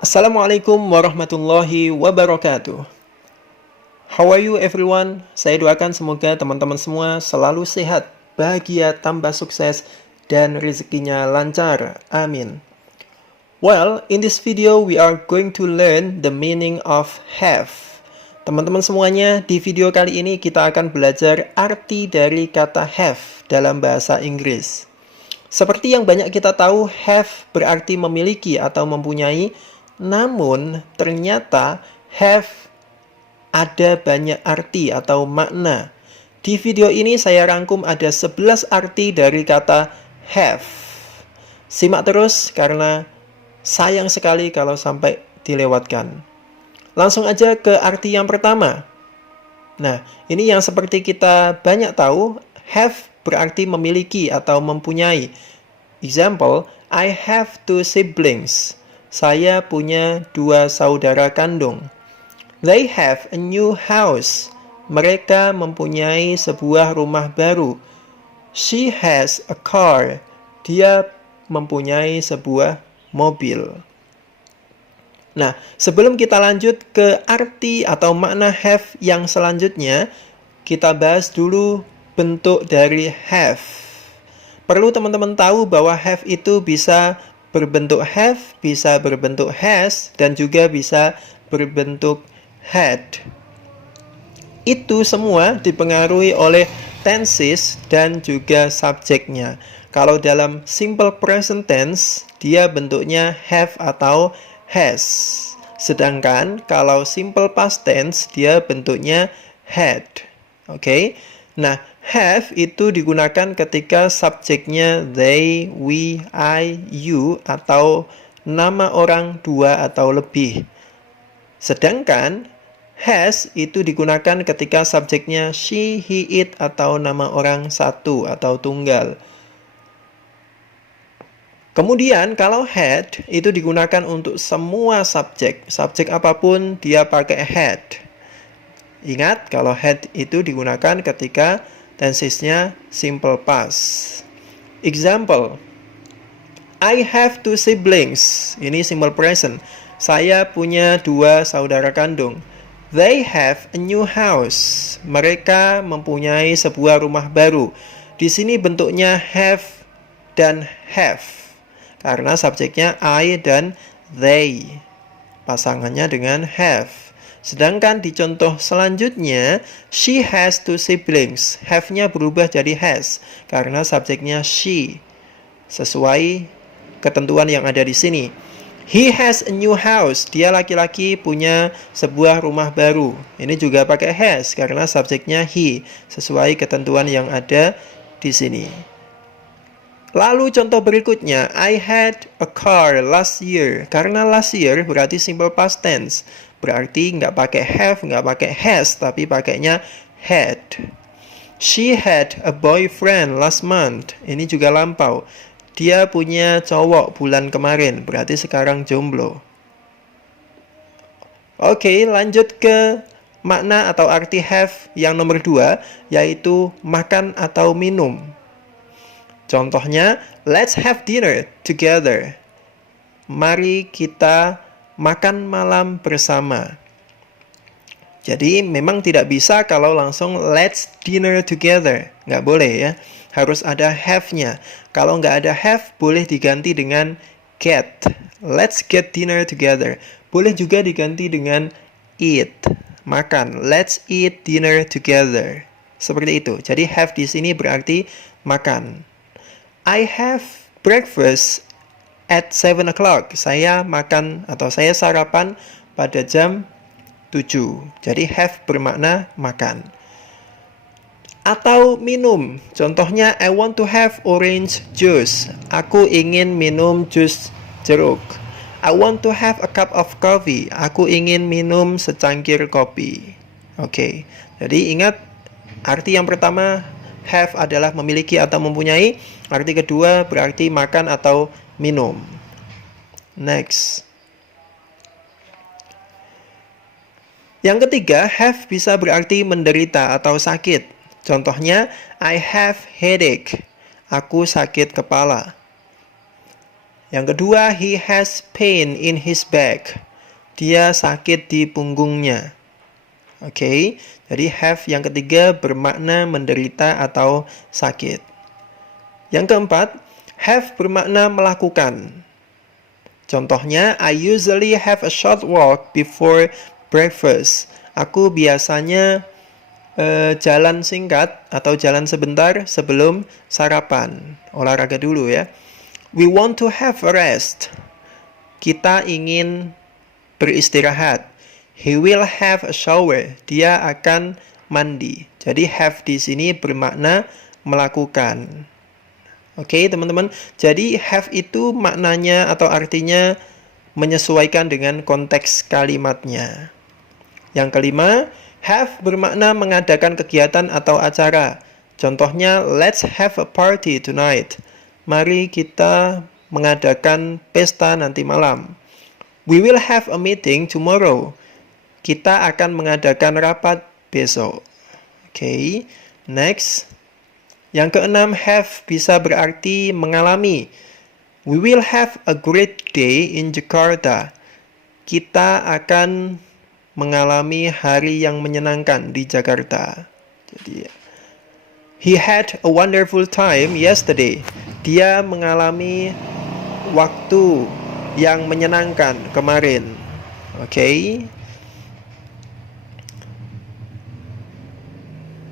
Assalamualaikum warahmatullahi wabarakatuh. How are you everyone? Saya doakan semoga teman-teman semua selalu sehat, bahagia, tambah sukses, dan rezekinya lancar. Amin. Well, in this video we are going to learn the meaning of have. Teman-teman semuanya, di video kali ini kita akan belajar arti dari kata have dalam bahasa Inggris. Seperti yang banyak kita tahu, have berarti memiliki atau mempunyai, namun ternyata have ada banyak arti atau makna. Di video ini saya rangkum ada 11 arti dari kata have. Simak terus karena sayang sekali kalau sampai dilewatkan. Langsung aja ke arti yang pertama. Nah, ini yang seperti kita banyak tahu, have berarti memiliki atau mempunyai. Example, I have 2 siblings. Saya punya 2 saudara kandung. They have a new house. Mereka mempunyai sebuah rumah baru. She has a car. Dia mempunyai sebuah mobil. Nah, sebelum kita lanjut ke arti atau makna have yang selanjutnya, kita bahas dulu bentuk dari have. Perlu teman-teman tahu bahwa have itu bisa berbentuk have, bisa berbentuk has, dan juga bisa berbentuk had. Itu semua dipengaruhi oleh tenses dan juga subjeknya. Kalau dalam simple present tense, dia bentuknya have atau has. Sedangkan kalau simple past tense, dia bentuknya had. Oke? Nah, have itu digunakan ketika subjeknya they, we, I, you, atau nama orang 2 atau lebih. Sedangkan has itu digunakan ketika subjeknya she, he, it, atau nama orang 1 atau tunggal. Kemudian kalau had itu digunakan untuk semua subjek. Subjek apapun dia pakai had. Ingat, kalau had itu digunakan ketika tensesnya simple past. Example, I have 2 siblings. Ini simple present. Saya punya 2 saudara kandung. They have a new house. Mereka mempunyai sebuah rumah baru. Di sini bentuknya have dan have. Karena subjeknya I dan they. Pasangannya dengan have. Sedangkan di contoh selanjutnya, she has 2 siblings. Have-nya berubah jadi has karena subjeknya she. Sesuai ketentuan yang ada di sini. He has a new house. Dia laki-laki punya sebuah rumah baru. Ini juga pakai has karena subjeknya he. Sesuai ketentuan yang ada di sini. Lalu contoh berikutnya, I had a car last year. Karena last year berarti simple past tense. Berarti nggak pakai have, nggak pakai has, tapi pakainya had. She had a boyfriend last month. Ini juga lampau. Dia punya cowok bulan kemarin, berarti sekarang jomblo. Oke, lanjut ke makna atau arti have yang nomor 2, yaitu makan atau minum. Contohnya, let's have dinner together. Mari kita makan malam bersama. Jadi memang tidak bisa kalau langsung let's dinner together. Nggak boleh ya. Harus ada have-nya. Kalau nggak ada have, boleh diganti dengan get. Let's get dinner together. Boleh juga diganti dengan eat. Makan. Let's eat dinner together. Seperti itu. Jadi have di sini berarti makan. I have breakfast at 7 o'clock. Saya makan atau saya sarapan pada jam 7. Jadi have bermakna makan. Atau minum. Contohnya, I want to have orange juice. Aku ingin minum jus jeruk. I want to have a cup of coffee. Aku ingin minum secangkir kopi. Oke. Jadi ingat, arti yang pertama have adalah memiliki atau mempunyai. Arti kedua berarti makan atau minum. Next. Yang ketiga, have bisa berarti menderita atau sakit. Contohnya, I have headache. Aku sakit kepala. Yang kedua, he has pain in his back. Dia sakit di punggungnya. Oke, jadi have yang ketiga bermakna menderita atau sakit. Yang keempat, have bermakna melakukan. Contohnya, I usually have a short walk before breakfast. Aku biasanya jalan singkat atau jalan sebentar sebelum sarapan. Olahraga dulu ya. We want to have a rest. Kita ingin beristirahat. He will have a shower. Dia akan mandi. Jadi have di sini bermakna melakukan. Oke, teman-teman. Jadi have itu maknanya atau artinya menyesuaikan dengan konteks kalimatnya. Yang kelima, have bermakna mengadakan kegiatan atau acara. Contohnya, let's have a party tonight. Mari kita mengadakan pesta nanti malam. We will have a meeting tomorrow. Kita akan mengadakan rapat besok. Oke, next. Yang keenam, have bisa berarti mengalami. We will have a great day in Jakarta. Kita akan mengalami hari yang menyenangkan di Jakarta. Jadi, he had a wonderful time yesterday. Dia mengalami waktu yang menyenangkan kemarin. Oke.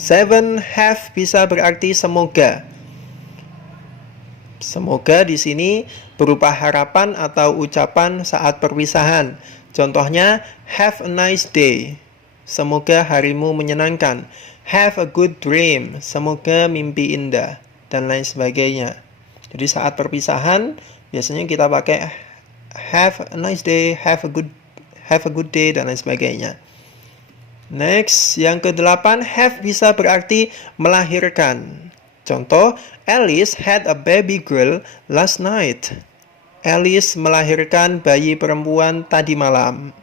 7, have bisa berarti semoga. Semoga di sini berupa harapan atau ucapan saat perpisahan. Contohnya, have a nice day. Semoga harimu menyenangkan. Have a good dream. Semoga mimpi indah. Dan lain sebagainya. Jadi saat perpisahan, biasanya kita pakai have a nice day, have a good day, dan lain sebagainya. Next, yang ke-8, have bisa berarti melahirkan. Contoh, Alice had a baby girl last night. Alice melahirkan bayi perempuan tadi malam.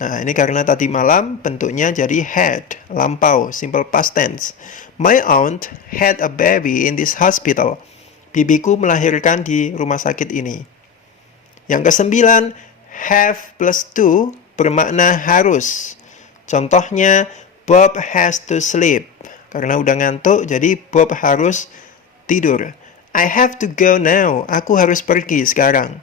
Nah, ini karena tadi malam bentuknya jadi had, lampau, simple past tense. My aunt had a baby in this hospital. Bibiku melahirkan di rumah sakit ini. Yang ke-9, have plus to bermakna harus. Contohnya, Bob has to sleep. Karena udah ngantuk, jadi Bob harus tidur. I have to go now. Aku harus pergi sekarang.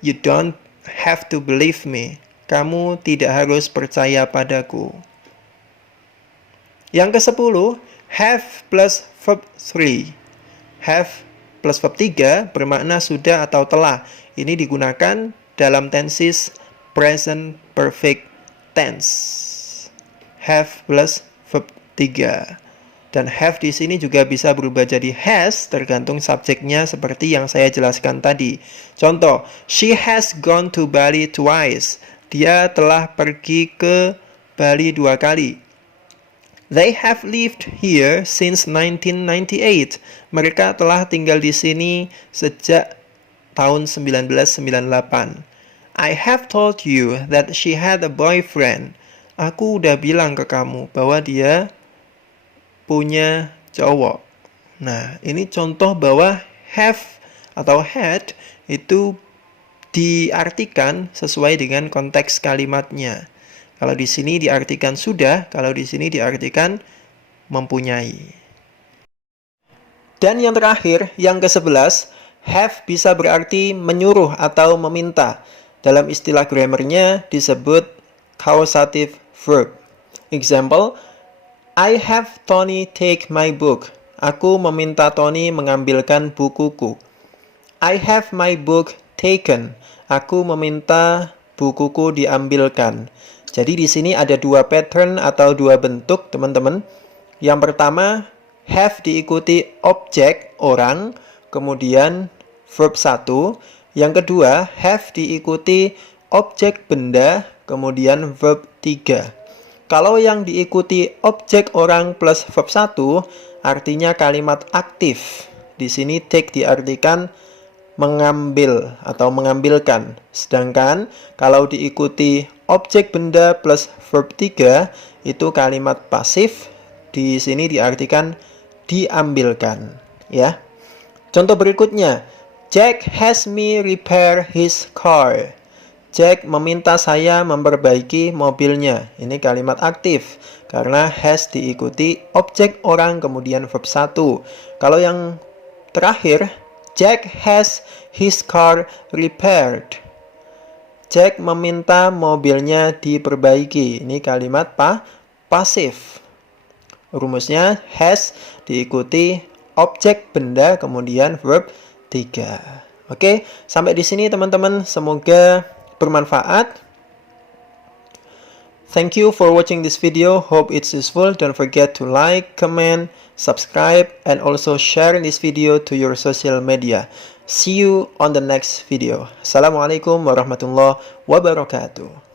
You don't have to believe me. Kamu tidak harus percaya padaku. Yang ke-10, have plus verb 3. Have plus verb 3 bermakna sudah atau telah. Ini digunakan dalam tenses present perfect tense. Have plus verb 3. Dan have di sini juga bisa berubah jadi has, tergantung subjeknya seperti yang saya jelaskan tadi. Contoh, she has gone to Bali twice. Dia telah pergi ke Bali 2 kali. They have lived here since 1998. Mereka telah tinggal di sini sejak tahun 1998. I have told you that she had a boyfriend. Aku udah bilang ke kamu bahwa dia punya cowok. Nah, ini contoh bahwa have atau had itu diartikan sesuai dengan konteks kalimatnya. Kalau di sini diartikan sudah, kalau di sini diartikan mempunyai. Dan yang terakhir, yang ke-11, have bisa berarti menyuruh atau meminta. Dalam istilah grammarnya disebut causative verb. Example, I have Tony take my book. Aku meminta Tony mengambilkan bukuku. I have my book taken. Aku meminta bukuku diambilkan. Jadi di sini ada dua pattern atau dua bentuk, teman-teman. Yang pertama, have diikuti objek orang, kemudian verb 1. Yang kedua, have diikuti objek benda, kemudian verb 3. Kalau yang diikuti objek orang plus verb 1, artinya kalimat aktif. Di sini take diartikan mengambil atau mengambilkan. Sedangkan kalau diikuti objek benda plus verb 3, itu kalimat pasif. Di sini diartikan diambilkan. Ya. Contoh berikutnya, Jack has me repair his car. Jack meminta saya memperbaiki mobilnya. Ini kalimat aktif karena has diikuti objek orang kemudian verb 1. Kalau yang terakhir, Jack has his car repaired. Jack meminta mobilnya diperbaiki. Ini kalimat pasif. Rumusnya has diikuti objek benda kemudian verb 3. Oke, sampai di sini teman-teman, semoga bermanfaat. Thank you for watching this video. Hope it's useful. Don't forget to like, comment, subscribe, and also share this video to your social media. See you on the next video. Assalamualaikum warahmatullahi wabarakatuh.